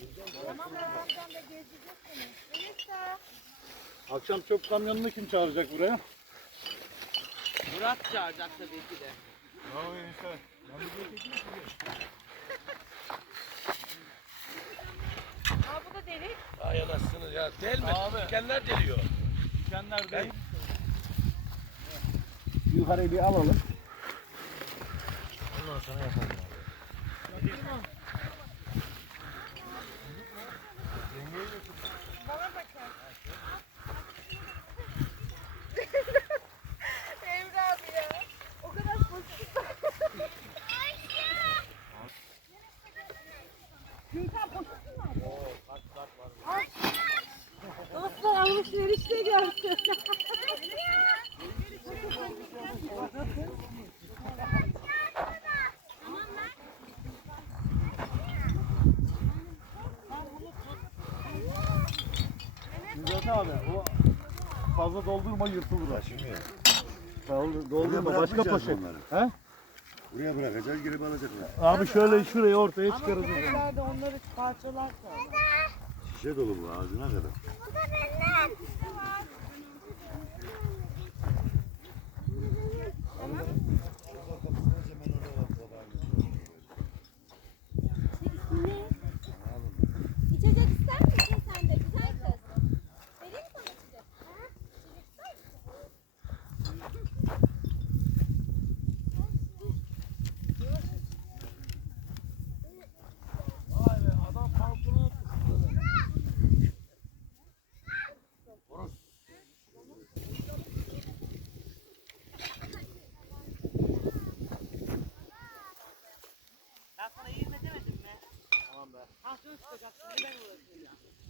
Tamam Ramazan da Akşam çöp kamyonunu kim çağıracak buraya? Murat çağıracak tabii ki de. Bravo Enişte. Ben bir şey Aa bu da delik. Ay anasını ya delme. Abi. Dikenler deliyor. Dikenler değil. Yukarıyı bir alalım. Ondan sonra yapalım abi. Yapayım mı? Abi o fazla doldurma yırtılır. Taşımıyor. Doldur, doldurma başka poşet. onları. He? Buraya bırakacağız geri alacaklar. Abi şöyle şurayı ortaya çıkarız. de onları parçalar Şişe dolu bu ağzına kadar. 아저씨들같 이, 생각 하.